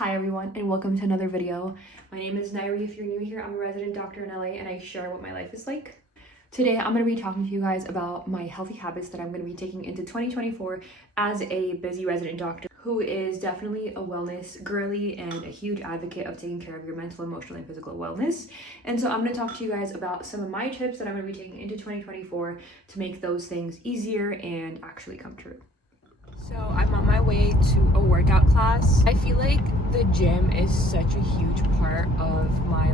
Hi everyone and welcome to another video. My name is Nayiri. If you're new here, I'm a resident doctor in LA and I share what my life is like. Today I'm going to be talking to you guys about my healthy habits that I'm going to be taking into 2024 as a busy resident doctor who is definitely a wellness girly and a huge advocate of taking care of your mental, emotional, and physical wellness. And so I'm going to talk to you guys about some of my tips that I'm going to be taking into 2024 to make those things easier and actually come true. So I'm on my way to a workout class. I feel like the gym is such a huge part of my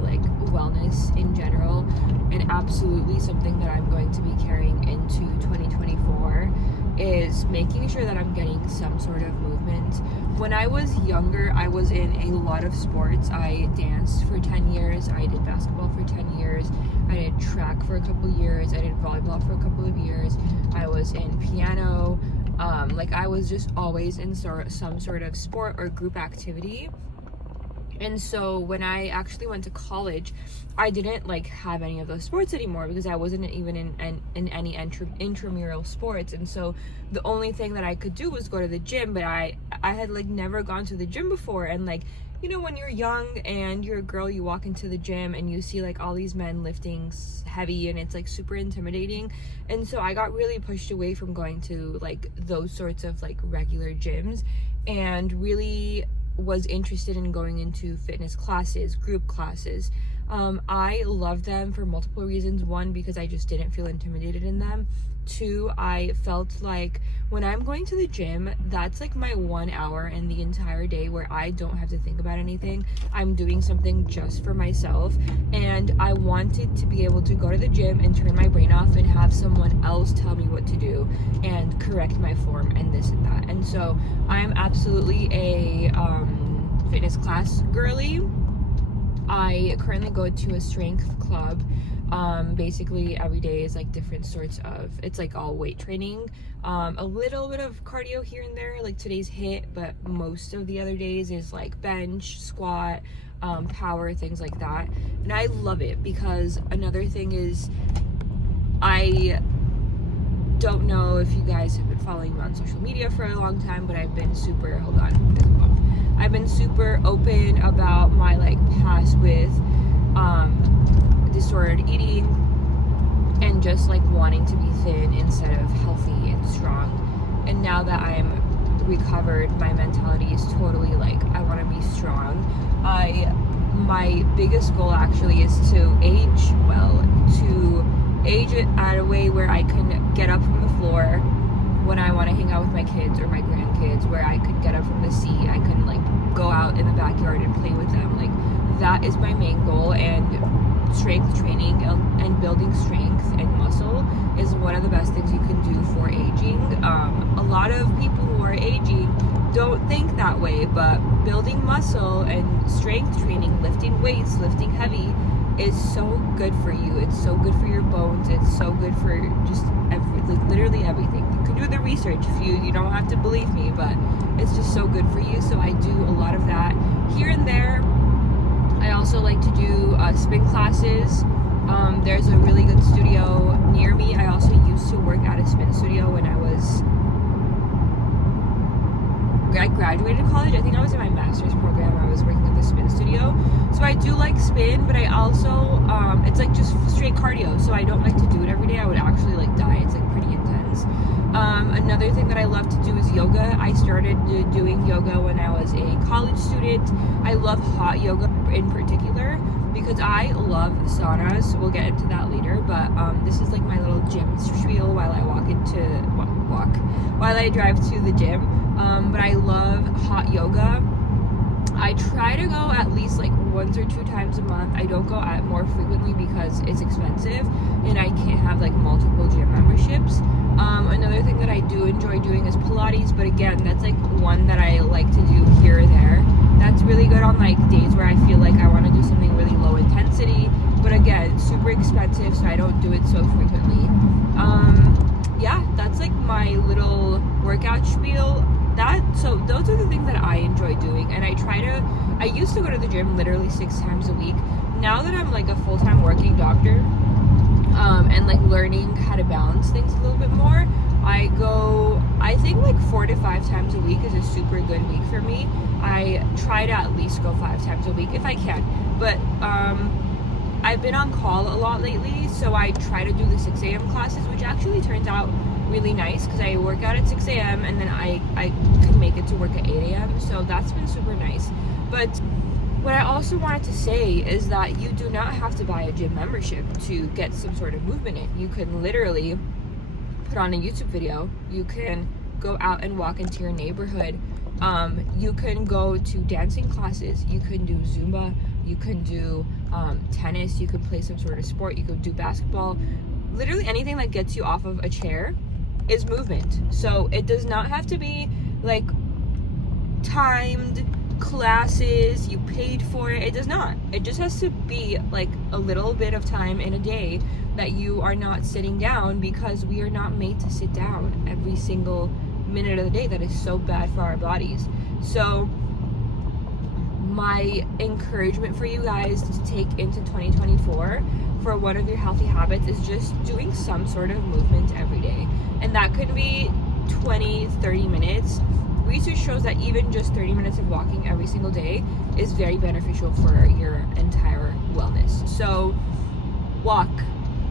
wellness in general, and absolutely something that I'm going to be carrying into 2024 is making sure that I'm getting some sort of movement. When I was younger, I was in a lot of sports. I danced for 10 years, I did basketball for 10 years, I did track for a couple years, I did volleyball for a couple of years, I was in piano. I was just always in some sort of sport or group activity. And so when I actually went to college, I didn't have any of those sports anymore because I wasn't even in any intramural sports. And so the only thing that I could do was go to the gym, but I had never gone to the gym before. And when you're young and you're a girl, you walk into the gym and you see all these men lifting heavy and it's super intimidating. And so I got really pushed away from going to those sorts of regular gyms, and really was interested in going into fitness classes, group classes. I love them for multiple reasons. One, because I just didn't feel intimidated in them. Two, I felt like when I'm going to the gym, that's my 1 hour in the entire day where I don't have to think about anything. I'm doing something just for myself, and I wanted to be able to go to the gym and turn my brain off and have someone else tell me what to do and correct my form and this and that. And so I'm absolutely a fitness class girly. I currently go to a strength club. Basically every day is different sorts of, it's all weight training, a little bit of cardio here and there, today's HIIT, but most of the other days is bench, squat, power, things like that. And I love it because another thing is, I don't know if you guys have been following me on social media for a long time, but I've been super, I've been super open about my past with disordered eating and just wanting to be thin instead of healthy and strong. And now that I'm recovered, my mentality is totally I want to be strong. My biggest goal actually is to age well, to age it at a way where I can get up from the floor when I want to hang out with my kids or my grandkids, where I could get up from the seat, I can go out in the backyard and play with them. That is my main goal. And strength training and building strength and muscle is one of the best things you can do for aging. A lot of people who are aging don't think that way, but building muscle and strength training, lifting weights, lifting heavy, is so good for you. It's so good for your bones. It's so good for just literally everything. You can do the research if you don't have to believe me, but it's just so good for you. So I do a lot of that here and there. I also like to do spin classes. There's a really good studio near me. I also used to work at a spin studio when I graduated college. I think I was in my master's program. I was working at the spin studio. So I do spin, but I also, it's just straight cardio. So I don't like to do it every day. I would actually die. It's pretty intense. Another thing that I love to do is yoga. I started doing yoga when I was a college student. I love hot yoga in particular because I love saunas. So we'll get into that later. But this is my little gym spiel while I while I drive to the gym. But I love hot yoga. I try to go at least once or two times a month. I don't go out more frequently because it's expensive and I can't have multiple gym memberships. Another thing that I do enjoy doing is Pilates, but again, that's one that I like to do here or there. That's really good on days where I feel I want to do something really low intensity, but again, it's super expensive, so I don't do it so frequently. Yeah, that's my little workout spiel. So those are the things that I enjoy doing, and I used to go to the gym literally 6 times a week. Now that I'm a full-time working doctor, and learning how to balance things a little bit more, I go, I think like 4 to 5 times a week is a super good week for me. I try to at least go 5 times a week if I can, but I've been on call a lot lately, so I try to do the 6 a.m. classes, which actually turns out really nice because I work out at 6 a.m. and then I can make it to work at 8 a.m. So that's been super nice. But what I also wanted to say is that you do not have to buy a gym membership to get some sort of movement in. You can literally put on a YouTube video. You can go out and walk into your neighborhood. You can go to dancing classes. You can do Zumba. You can do tennis. You can play some sort of sport. You can do basketball. Literally anything that gets you off of a chair is movement. So it does not have to be like timed classes you paid for it. It does not. It just has to be like a little bit of time in a day that you are not sitting down, because we are not made to sit down every single minute of the day. That is so bad for our bodies. So my encouragement for you guys to take into 2024 for one of your healthy habits is just doing some sort of movement every day. And that could be 20-30 minutes. Research shows that even just 30 minutes of walking every single day is very beneficial for your entire wellness. So walk,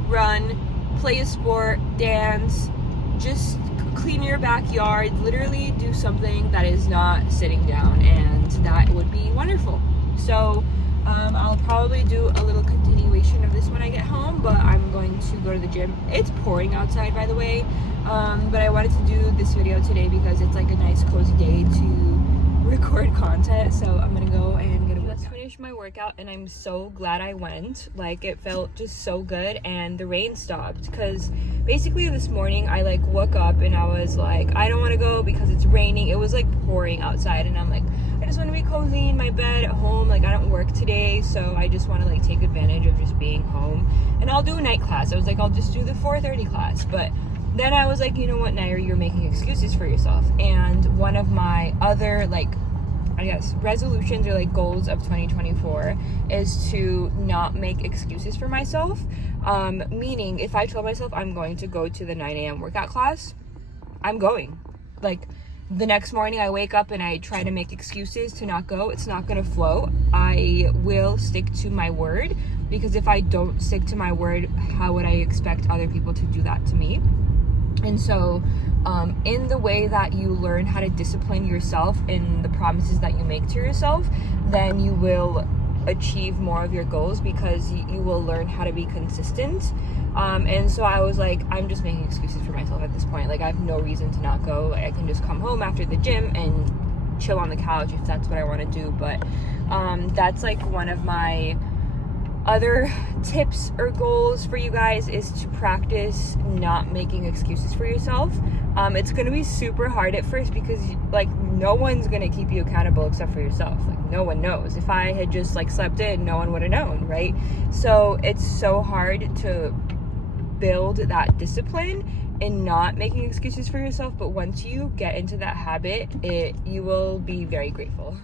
run, play a sport, dance, just clean your backyard, literally do something that is not sitting down, and that would be wonderful. So I'll probably do a little continuation of this when I get home, but I'm going to go to the gym. It's pouring outside, by the way, but I wanted to do this video today because it's like a nice cozy day to record content. So I'm gonna go and get a workout. Just finished my workout and I'm so glad I went. Like, it felt just so good, and the rain stopped, because basically this morning I like woke up and I was like, I don't want to go because it's raining. It was like pouring outside, and I'm like, I just want to be cozy in my bed at home. Like, I don't work today, so I just want to like take advantage of just being home, and I'll do a night class. I was like, I'll just do the 4:30 class. But then I was like, you know what, Nayiri, you're making excuses for yourself. And one of my other, like, I guess, resolutions or like goals of 2024 is to not make excuses for myself. Meaning, if I told myself I'm going to go to the 9 a.m. workout class, I'm going. Like, the next morning I wake up and I try to make excuses to not go, it's not going to flow. I will stick to my word, because if I don't stick to my word, how would I expect other people to do that to me? And so in the way that you learn how to discipline yourself in the promises that you make to yourself, then you will achieve more of your goals, because you will learn how to be consistent. And so I was like, I'm just making excuses for myself at this point. Like, I have no reason to not go. I can just come home after the gym and chill on the couch if that's what I want to do. But that's like one of my other tips or goals for you guys, is to practice not making excuses for yourself. It's going to be super hard at first, because like no one's going to keep you accountable except for yourself. Like, no one knows. If I had just like slept in, no one would have known, right? So it's so hard to build that discipline in not making excuses for yourself, but once you get into that habit, you will be very grateful.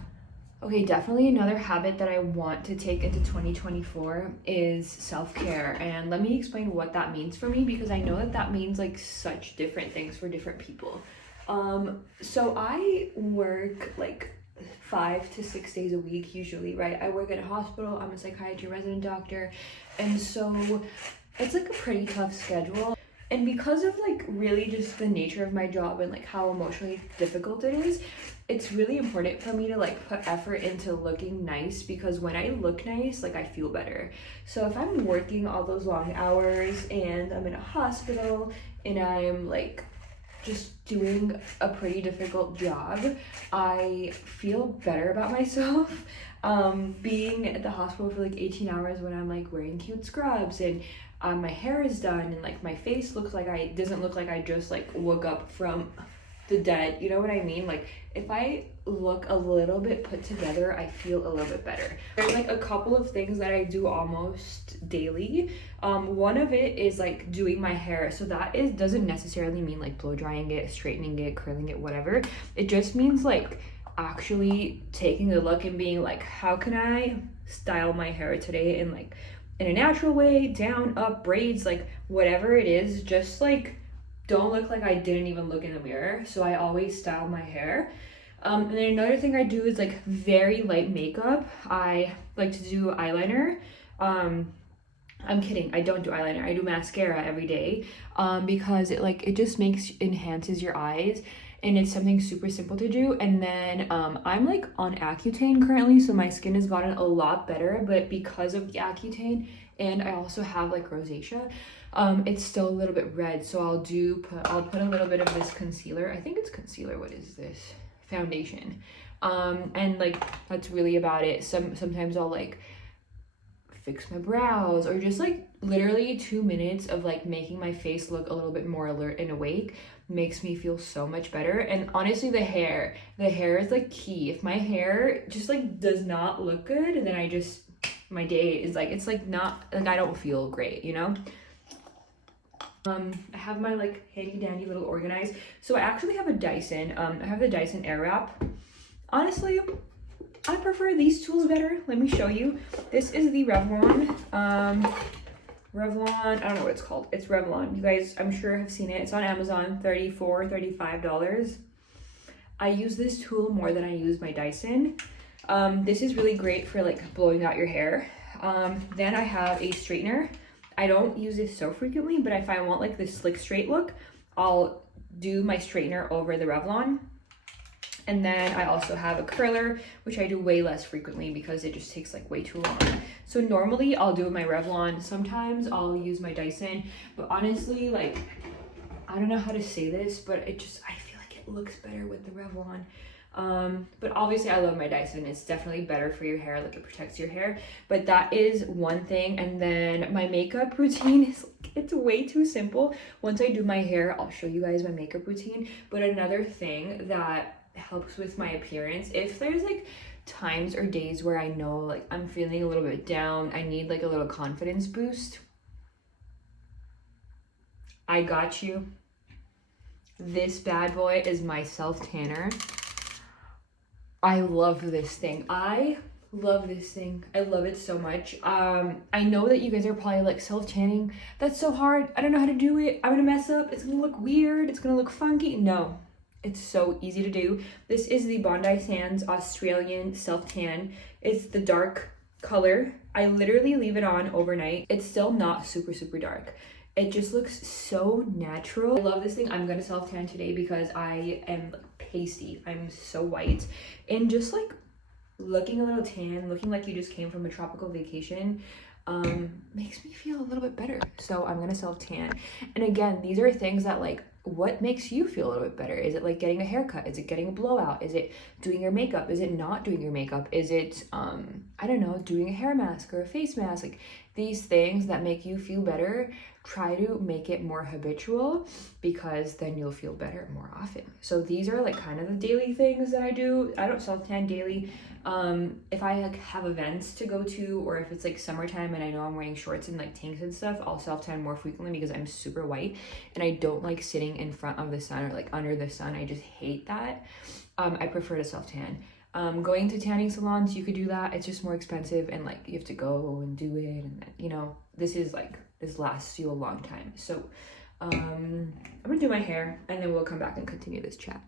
Okay, definitely another habit that I want to take into 2024 is self-care. And let me explain what that means for me, because I know that that means like such different things for different people. So I work like 5 to 6 days a week usually, right? I work at a hospital. I'm a psychiatry resident doctor. And so it's like a pretty tough schedule. And because of like really just the nature of my job and like how emotionally difficult it is, it's really important for me to like put effort into looking nice, because when I look nice, like I feel better. So if I'm working all those long hours and I'm in a hospital and I'm like just doing a pretty difficult job, I feel better about myself. Being at the hospital for like 18 hours when I'm like wearing cute scrubs and my hair is done and like my face looks like doesn't look like I just like woke up from the dead, you know what I mean? Like, if I look a little bit put together, I feel a little bit better. There's like a couple of things that I do almost daily. One of it is like doing my hair. So that doesn't necessarily mean like blow drying it, straightening it, curling it, whatever. It just means like actually taking a look and being like, how can I style my hair today in like in a natural way, down, up, braids, like whatever it is, just like don't look like I didn't even look in the mirror. So I always style my hair. And then another thing I do is like very light makeup. I like to do eyeliner. I'm kidding, I don't do eyeliner. I do mascara every day because it just enhances your eyes, and it's something super simple to do. And then I'm like on Accutane currently, so my skin has gotten a lot better, but because of the Accutane and I also have like rosacea, it's still a little bit red. So I'll put a little bit of this concealer. I think it's concealer. What is this? Foundation. And like that's really about it. Sometimes I'll like fix my brows, or just like literally 2 minutes of like making my face look a little bit more alert and awake makes me feel so much better. And honestly, the hair is like key. If my hair just like does not look good, then my day is like, it's like not like I don't feel great, you know. I have my like handy dandy little organize. So I actually have a Dyson. I have the Dyson Airwrap. Honestly, I prefer these tools better. Let me show you. This is the Revlon. Revlon, I don't know what it's called. It's Revlon. You guys, I'm sure have seen it. It's on Amazon, $35. I use this tool more than I use my Dyson. This is really great for like blowing out your hair. Then I have a straightener. I don't use this so frequently, but if I want like this slick straight look, I'll do my straightener over the Revlon. And then I also have a curler, which I do way less frequently because it just takes like way too long. So normally I'll do my Revlon. Sometimes I'll use my Dyson, but honestly, like, I don't know how to say this, but I feel like it looks better with the Revlon. But obviously I love my Dyson. It's definitely better for your hair, like it protects your hair. But that is one thing. And then my makeup routine is it's way too simple. Once I do my hair, I'll show you guys my makeup routine. But another thing that helps with my appearance, if there's like times or days where I know like I'm feeling a little bit down, I need like a little confidence boost, I got you. This bad boy is my self tanner. I love this thing. I love it so much. I know that you guys are probably like, self tanning, that's so hard, I don't know how to do it, I'm gonna mess up, it's gonna look weird, it's gonna look funky. No, it's so easy to do. This is the Bondi Sands Australian self tan. It's the dark color. I literally leave it on overnight. It's still not super dark. It just looks so natural. I love this thing. I'm gonna self tan today because I am like pasty. I'm so white, and just like looking a little tan, looking like you just came from a tropical vacation, makes me feel a little bit better. So I'm gonna self tan. And again, these are things that like, what makes you feel a little bit better? Is it like getting a haircut? Is it getting a blowout? Is it doing your makeup? Is it not doing your makeup? Is it I don't know, doing a hair mask or a face mask? Like these things that make you feel better, try to make it more habitual, because then you'll feel better more often. So these are like kind of the daily things that I do. I don't self tan daily. If I like have events to go to, or if it's like summertime and I know I'm wearing shorts and like tanks and stuff, I'll self tan more frequently because I'm super white and I don't like sitting in front of the sun or like under the sun. I just hate that. I prefer to self tan. Going to tanning salons, you could do that. It's just more expensive and like you have to go and do it, and you know, this lasts you a long time. So I'm gonna do my hair and then we'll come back and continue this chat.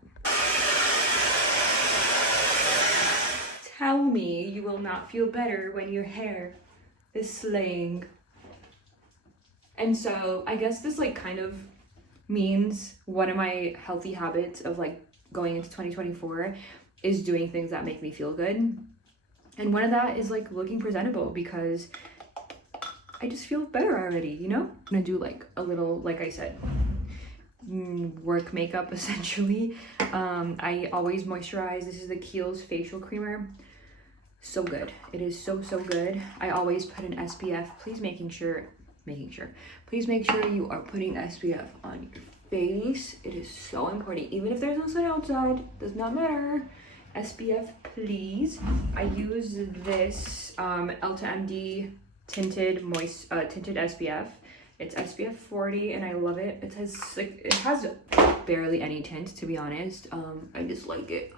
Tell me you will not feel better when your hair is slaying. And so I guess this like kind of means one of my healthy habits of like going into 2024 is doing things that make me feel good. And one of that is like looking presentable, because I just feel better already, you know? I'm gonna do like a little, like I said, work makeup essentially. I always moisturize. This is the Kiehl's facial creamer. So good. It is so good. I always put an SPF. Please make sure you are putting SPF on your face. It is so important. Even if there's no sun outside, does not matter. SPF, please. I use this Elta MD tinted SPF. It's SPF 40 and I love it. It has barely any tint, to be honest. I just like it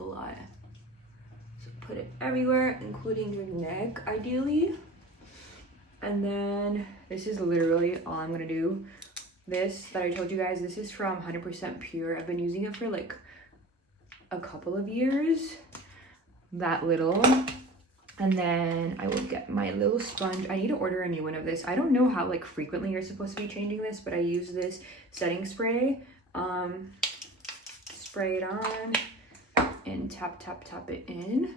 a lot. So put it everywhere, including your neck ideally. And then this is literally all I'm gonna do. This that I told you guys, this is from 100% Pure. I've been using it for like a couple of years, that little. And then I will get my little sponge. I need to order a new one of this. I don't know how like frequently you're supposed to be changing this, but I use this setting spray. Spray it on and tap it in.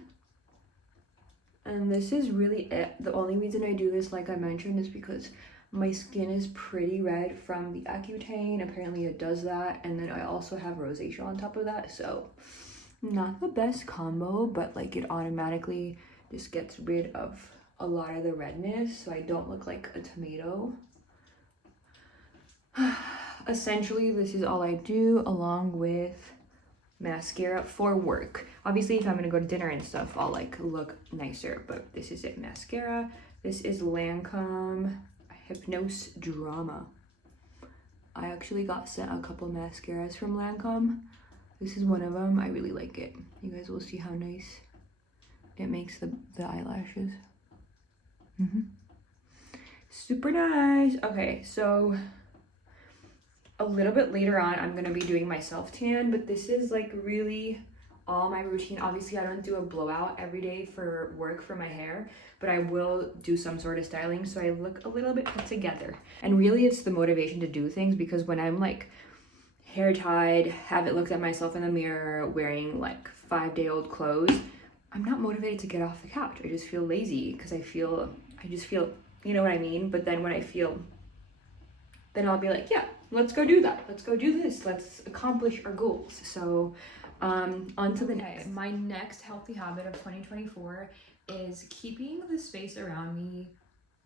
And this is really it. The only reason I do this, like I mentioned, is because my skin is pretty red from the Accutane. Apparently it does that. And then I also have rosacea on top of that. So not the best combo, but like it automatically just gets rid of a lot of the redness. So I don't look like a tomato. Essentially, this is all I do, along with mascara for work. Obviously, if I'm gonna go to dinner and stuff, I'll like look nicer, but this is it. Mascara. This is Lancome Hypnose Drama. I actually got sent a couple mascaras from Lancome. This is one of them. I really like it. You guys will see how nice it makes the eyelashes. Super nice. Okay, so a little bit later on, I'm gonna be doing my self tan, but this is like really all my routine. Obviously, I don't do a blowout every day for work for my hair, but I will do some sort of styling so I look a little bit put together. And really, it's the motivation to do things, because when I'm like hair tied, haven't looked at myself in the mirror, wearing like 5-day-old clothes, I'm not motivated to get off the couch. I just feel lazy because I just feel, you know what I mean? But then when I feel, then I'll be like, yeah, let's go do that. Let's go do this. Let's accomplish our goals. So on to the next. My next healthy habit of 2024 is keeping the space around me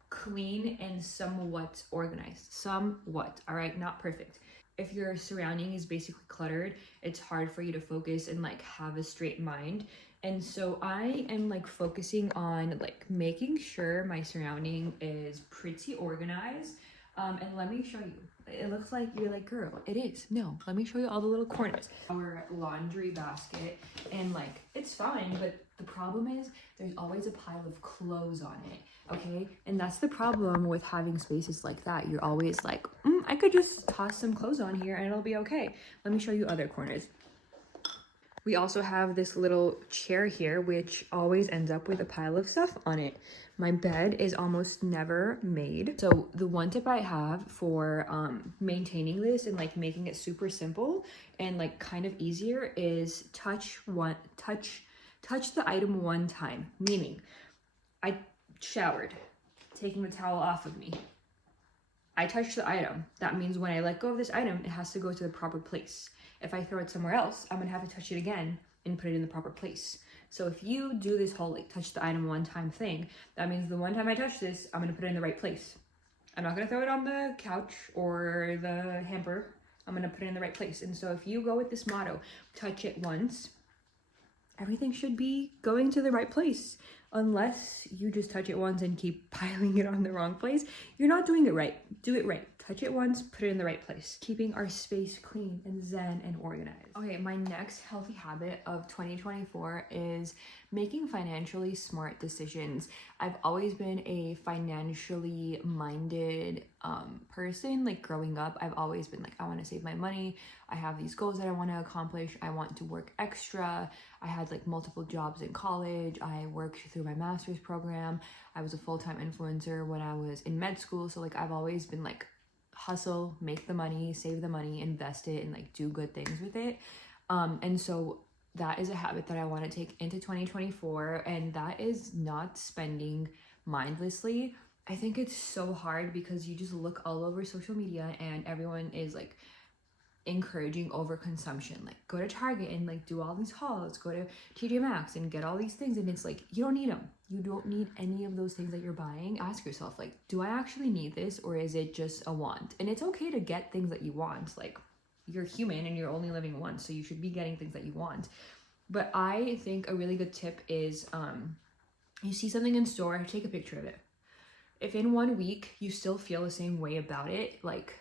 clean and somewhat organized. Somewhat, all right? Not perfect. If your surrounding is basically cluttered, it's hard for you to focus and like have a straight mind. And so I am like focusing on like making sure my surrounding is pretty organized. And let me show you. It looks like you're like, girl, it is. No, let me show you all the little corners. Our laundry basket, and like, it's fine, but the problem is there's always a pile of clothes on it, okay? And that's the problem with having spaces like that. You're always like, I could just toss some clothes on here and it'll be okay. Let me show you other corners. We also have this little chair here, which always ends up with a pile of stuff on it. My bed is almost never made. So the one tip I have for maintaining this and like making it super simple and like kind of easier is touch the item one time. Meaning, I showered, taking the towel off of me. I touched the item. That means when I let go of this item, it has to go to the proper place. If I throw it somewhere else, I'm gonna have to touch it again and put it in the proper place. So if you do this whole like touch the item one time thing, that means the one time I touch this, I'm gonna put it in the right place. I'm not gonna throw it on the couch or the hamper. I'm gonna put it in the right place. And so if you go with this motto, touch it once, everything should be going to the right place. Unless you just touch it once and keep piling it on the wrong place, you're not doing it right. Do it right. Touch it once, put it in the right place. Keeping our space clean and zen and organized. Okay, my next healthy habit of 2024 is making financially smart decisions. I've always been a financially minded person. Like growing up, I've always been like, I want to save my money. I have these goals that I want to accomplish. I want to work extra. I had like multiple jobs in college. I worked through my master's program. I was a full-time influencer when I was in med school. So like I've always been like hustle, make the money, save the money, invest it, and like do good things with it. And so that is a habit that I want to take into 2024, and that is not spending mindlessly. I think it's so hard because you just look all over social media and everyone is like encouraging overconsumption. Like go to Target and like do all these hauls, go to TJ Maxx and get all these things, and it's like you don't need them. You don't need any of those things that you're buying. Ask yourself, like, do I actually need this, or is it just a want? And it's okay to get things that you want. Like, you're human and you're only living once, so you should be getting things that you want. But I think a really good tip is you see something in store, take a picture of it. If in 1 week you still feel the same way about it, like,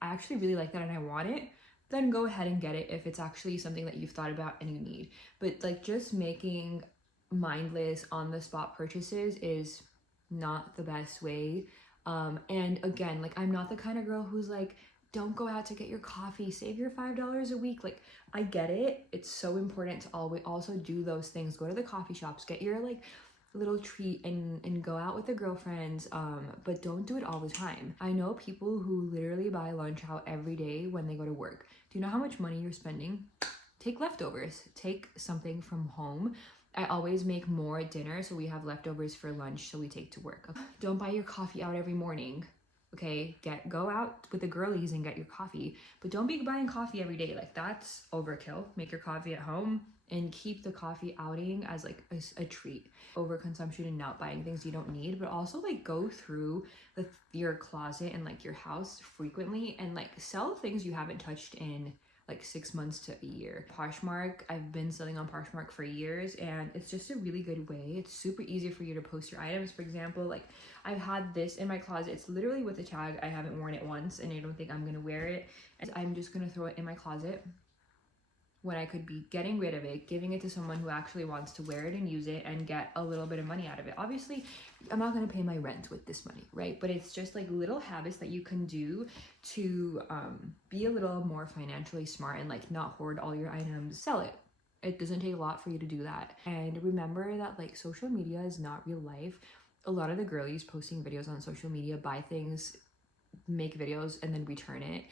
I actually really like that and I want it, then go ahead and get it if it's actually something that you've thought about and you need. But like just making mindless on the spot purchases is not the best way. And again, like I'm not the kind of girl who's like don't go out to get your coffee. Save your $5 a week. Like, I get it. It's so important to always also do those things. Go to the coffee shops, get your like little treat and go out with the girlfriends, but don't do it all the time. I know people who literally buy lunch out every day when they go to work. Do you know how much money you're spending? Take leftovers. Take something from home. I always make more at dinner, so we have leftovers for lunch, so we take to work. Don't buy your coffee out every morning. Okay, go out with the girlies and get your coffee, but don't be buying coffee every day. Like, that's overkill. Make your coffee at home and keep the coffee outing as like a treat. Overconsumption and not buying things you don't need, but also like go through your closet and like your house frequently and like sell things you haven't touched in like 6 months to a year. Poshmark, I've been selling on Poshmark for years, and it's just a really good way. It's super easy for you to post your items. For example, like I've had this in my closet. It's literally with a tag. I haven't worn it once, and I don't think I'm gonna wear it. And I'm just gonna throw it in my closet when I could be getting rid of it, giving it to someone who actually wants to wear it and use it and get a little bit of money out of it. Obviously, I'm not gonna pay my rent with this money, right? But it's just like little habits that you can do to be a little more financially smart and like not hoard all your items. Sell it. It doesn't take a lot for you to do that. And remember that like social media is not real life. A lot of the girlies posting videos on social media buy things, make videos, and then return it.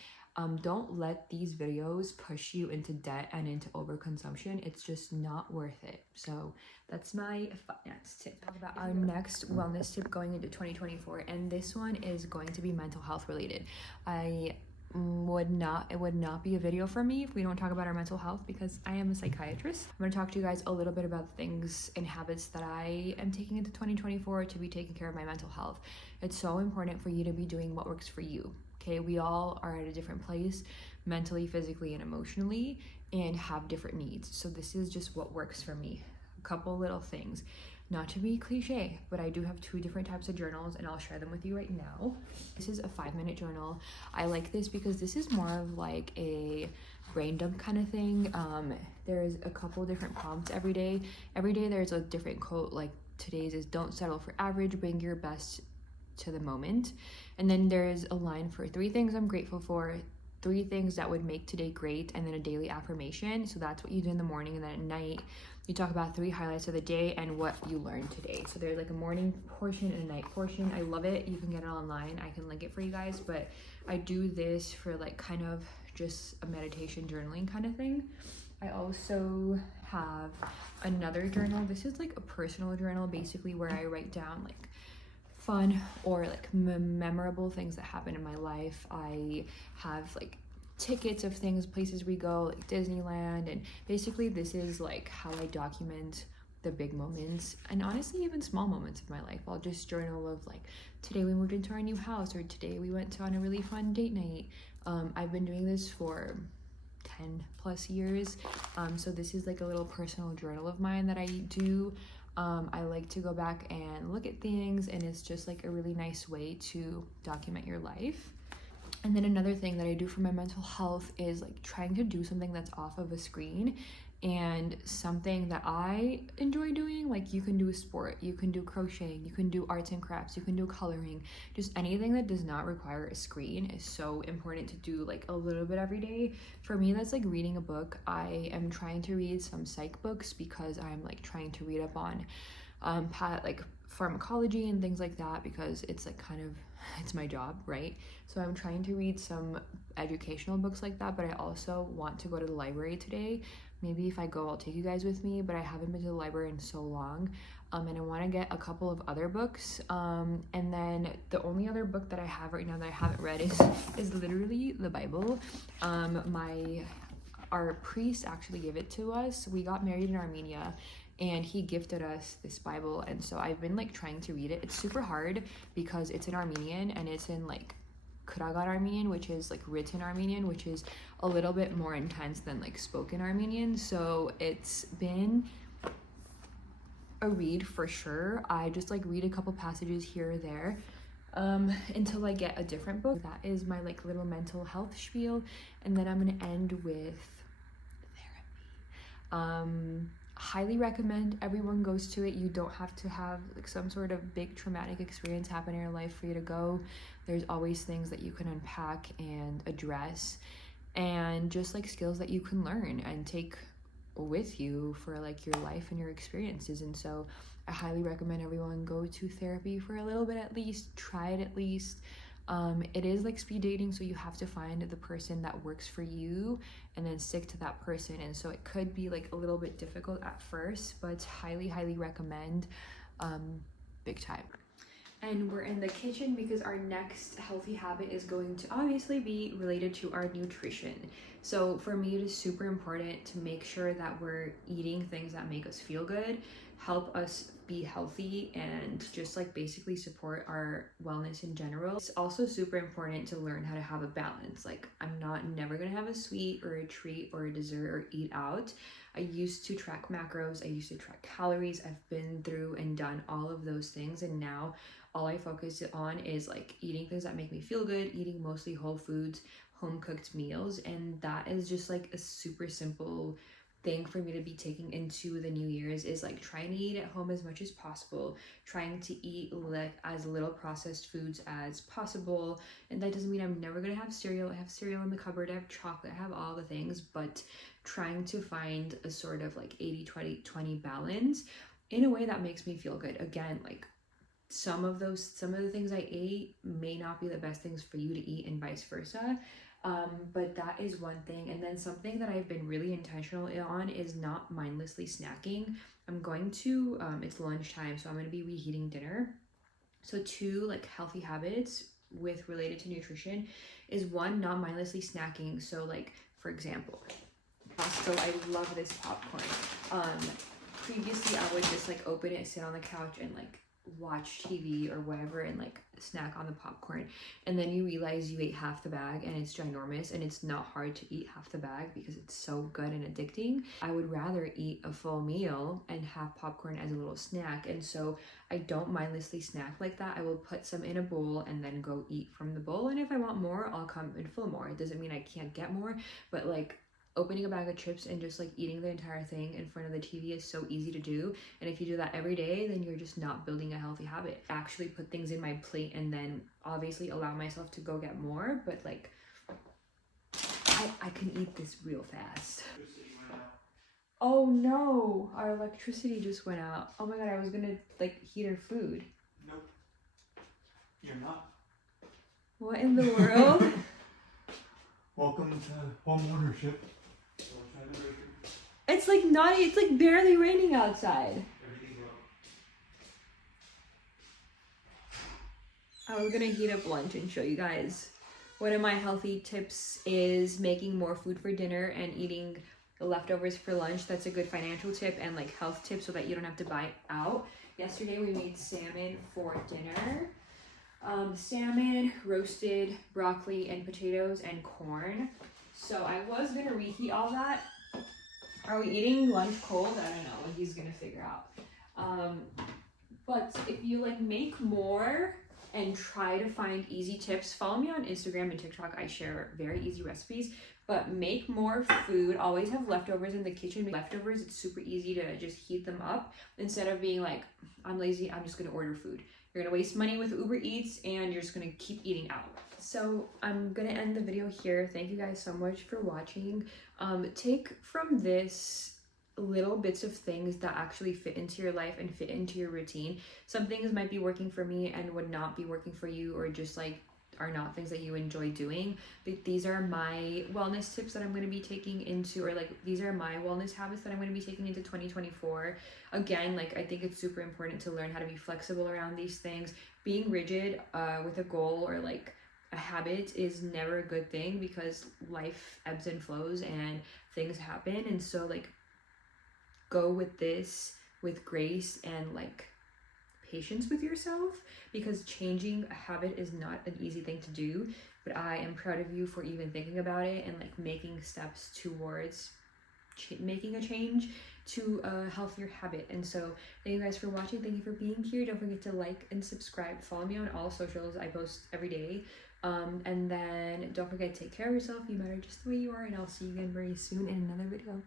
Don't let these videos push you into debt and into overconsumption. It's just not worth it. So that's my finance tip. Talk about our next wellness tip going into 2024, and this one is going to be mental health related. It would not be a video for me if we don't talk about our mental health, because I am a psychiatrist. I'm going to talk to you guys a little bit about things and habits that I am taking into 2024 to be taking care of my mental health. It's so important for you to be doing what works for you. Okay, we all are at a different place mentally, physically, and emotionally, and have different needs. So this is just what works for me. A couple little things. Not to be cliche, but I do have 2 different types of journals, and I'll share them with you right now. This is a 5-minute journal. I like this because this is more of like a brain dump kind of thing. There's a couple different prompts every day. Every day there's a different quote. Like today's is, don't settle for average, bring your best to the moment. And then there's a line for 3 things I'm grateful for, 3 things that would make today great, and then a daily affirmation. So that's what you do in the morning, and then at night you talk about 3 highlights of the day and what you learned today. So there's like a morning portion and a night portion. I love it. You can get it online. I can link it for you guys, but I do this for like kind of just a meditation journaling kind of thing. I also have another journal. This is like a personal journal, basically, where I write down like fun or like memorable things that happen in my life. I have like tickets of things, places we go, like Disneyland, and basically this is like how I document the big moments and honestly even small moments of my life. I'll just journal of like, today we moved into our new house, or today we went on a really fun date night. I've been doing this for 10 plus years, so this is like a little personal journal of mine that I do. I like to go back and look at things, and it's just like a really nice way to document your life. And then another thing that I do for my mental health is like trying to do something that's off of a screen and something that I enjoy doing. Like you can do a sport, you can do crocheting, you can do arts and crafts, you can do coloring. Just anything that does not require a screen is so important to do like a little bit every day. For me, that's like reading a book. I am trying to read some psych books because I'm like trying to read up on like pharmacology and things like that, because it's like kind of, it's my job, right? So I'm trying to read some educational books like that, but I also want to go to the library today. Maybe if I go, I'll take you guys with me, but I haven't been to the library in so long. And I want to get a couple of other books. And then the only other book that I have right now that I haven't read is literally the Bible. Our priest actually gave it to us. We got married in Armenia, and he gifted us this Bible, and so I've been like trying to read it. It's super hard because it's in Armenian, and it's in like Kuragat Armenian, which is like written Armenian, which is a little bit more intense than like spoken Armenian. So it's been a read for sure. I just like read a couple passages here or there until I get a different book. That is my like little mental health spiel, and then I'm gonna end with therapy. highly recommend everyone goes to it. You don't have to have like some sort of big traumatic experience happen in your life for you to go. There's always things that you can unpack and address, and just like skills that you can learn and take with you for like your life and your experiences. And so I highly recommend everyone go to therapy for a little bit at least, try it at least. It is like speed dating, so you have to find the person that works for you and then stick to that person. And so it could be like a little bit difficult at first, but highly recommend, big time. And we're in the kitchen because our next healthy habit is going to obviously be related to our nutrition. So for me, it is super important to make sure that we're eating things that make us feel good, help us be healthy, and just like basically support our wellness in general. It's also super important to learn how to have a balance. Like I'm never gonna have a sweet or a treat or a dessert or eat out. I used to track macros, I used to track calories. I've been through and done all of those things, and now all I focus on is like eating things that make me feel good, eating mostly whole foods, home cooked meals. And that is just like a super simple thing for me to be taking into the New Year's, is like trying to eat at home as much as possible, trying to eat as little processed foods as possible. And that doesn't mean I'm never gonna have cereal. I have cereal in the cupboard, I have chocolate, I have all the things, but trying to find a sort of like 80-20-20 balance in a way that makes me feel good. Again, like some of the things I ate may not be the best things for you to eat, and vice versa. But that is one thing. And then something that I've been really intentional on is not mindlessly snacking. I'm going to, it's lunchtime, so I'm going to be reheating dinner. So 2 like healthy habits related to nutrition is 1, not mindlessly snacking. So like, for example, Costco, I love this popcorn. Previously I would just like open it, sit on the couch and like watch TV or whatever and like snack on the popcorn, and then you realize you ate half the bag and it's ginormous, and it's not hard to eat half the bag because it's so good and addicting. I would rather eat a full meal and have popcorn as a little snack, and so I don't mindlessly snack like that. I will put some in a bowl and then go eat from the bowl, and if I want more, I'll come and fill more. It doesn't mean I can't get more, but like opening a bag of chips and just like eating the entire thing in front of the TV is so easy to do. And if you do that every day, then you're just not building a healthy habit. Actually put things in my plate and then obviously allow myself to go get more, but like I can eat this real fast. Oh no, our electricity just went out. Oh my god, I was gonna like heat our food. Nope, you're not. What in the world? Welcome to home ownership. It's like it's like barely raining outside. I was gonna heat up lunch and show you guys. One of my healthy tips is making more food for dinner and eating the leftovers for lunch. That's a good financial tip and like health tip so that you don't have to buy out. Yesterday we made salmon for dinner. Salmon, roasted broccoli and potatoes and corn. So I was gonna reheat all that. Are we eating lunch cold? I don't know, he's gonna figure out. But if you like make more and try to find easy tips, follow me on Instagram and TikTok. I share very easy recipes, but make more food. Always have leftovers in the kitchen. Leftovers, it's super easy to just heat them up instead of being like, I'm lazy, I'm just gonna order food. You're gonna waste money with Uber Eats and you're just gonna keep eating out. So I'm gonna end the video here. Thank you guys so much for watching. Take from this little bits of things that actually fit into your life and fit into your routine. Some things might be working for me and would not be working for you, or just like are not things that you enjoy doing, but these are my wellness tips that I'm going to be taking into, or like these are my wellness habits that I'm going to be taking into 2024. Again, like I think it's super important to learn how to be flexible around these things. Being rigid with a goal or like a habit is never a good thing, because life ebbs and flows and things happen. And so like go with this with grace and like patience with yourself, because changing a habit is not an easy thing to do. But I am proud of you for even thinking about it and like making steps towards making a change to a healthier habit. And so thank you guys for watching. Thank you for being here. Don't forget to like and subscribe. Follow me on all socials. I post every day. And then don't forget to take care of yourself. You matter just the way you are, and I'll see you again very soon in another video.